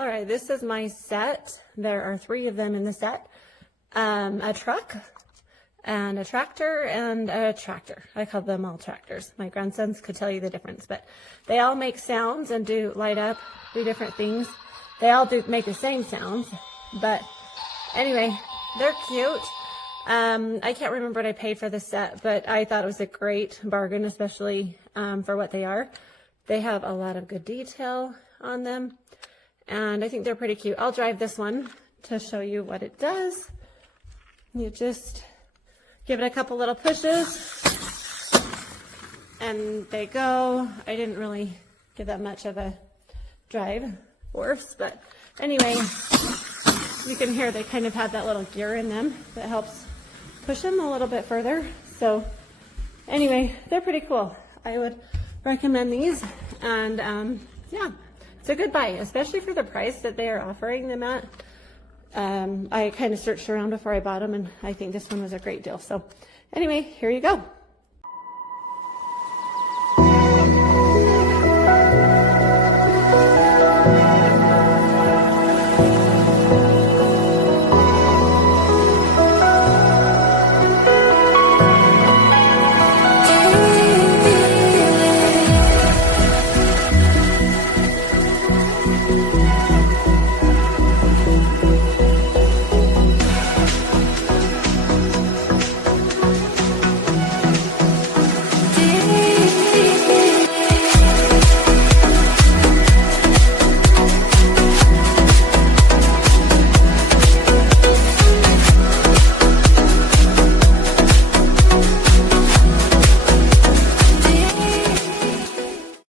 All right, this is my set. There are 3 of them in the set. A truck and a tractor and a tractor. I call them all tractors. My grandsons could tell you the difference, but they all make sounds and do light up, do different things. They all do make the same sounds, but anyway, they're cute. I can't remember what I paid for the set, but I thought it was a great bargain, especially for what they are. They have a lot of good detail on them, and I think they're pretty cute. I'll drive this one to show you what it does. You just give it a couple little pushes, and they go. I didn't really give that much of a drive force, but anyway, you can hear they kind of have that little gear in them that helps push them a little bit further. So anyway, they're pretty cool. I would recommend these, and yeah, it's a good buy, especially for the price that they are offering them at. I kind of searched around before I bought them, and I think this one was a great deal. So anyway, here you go.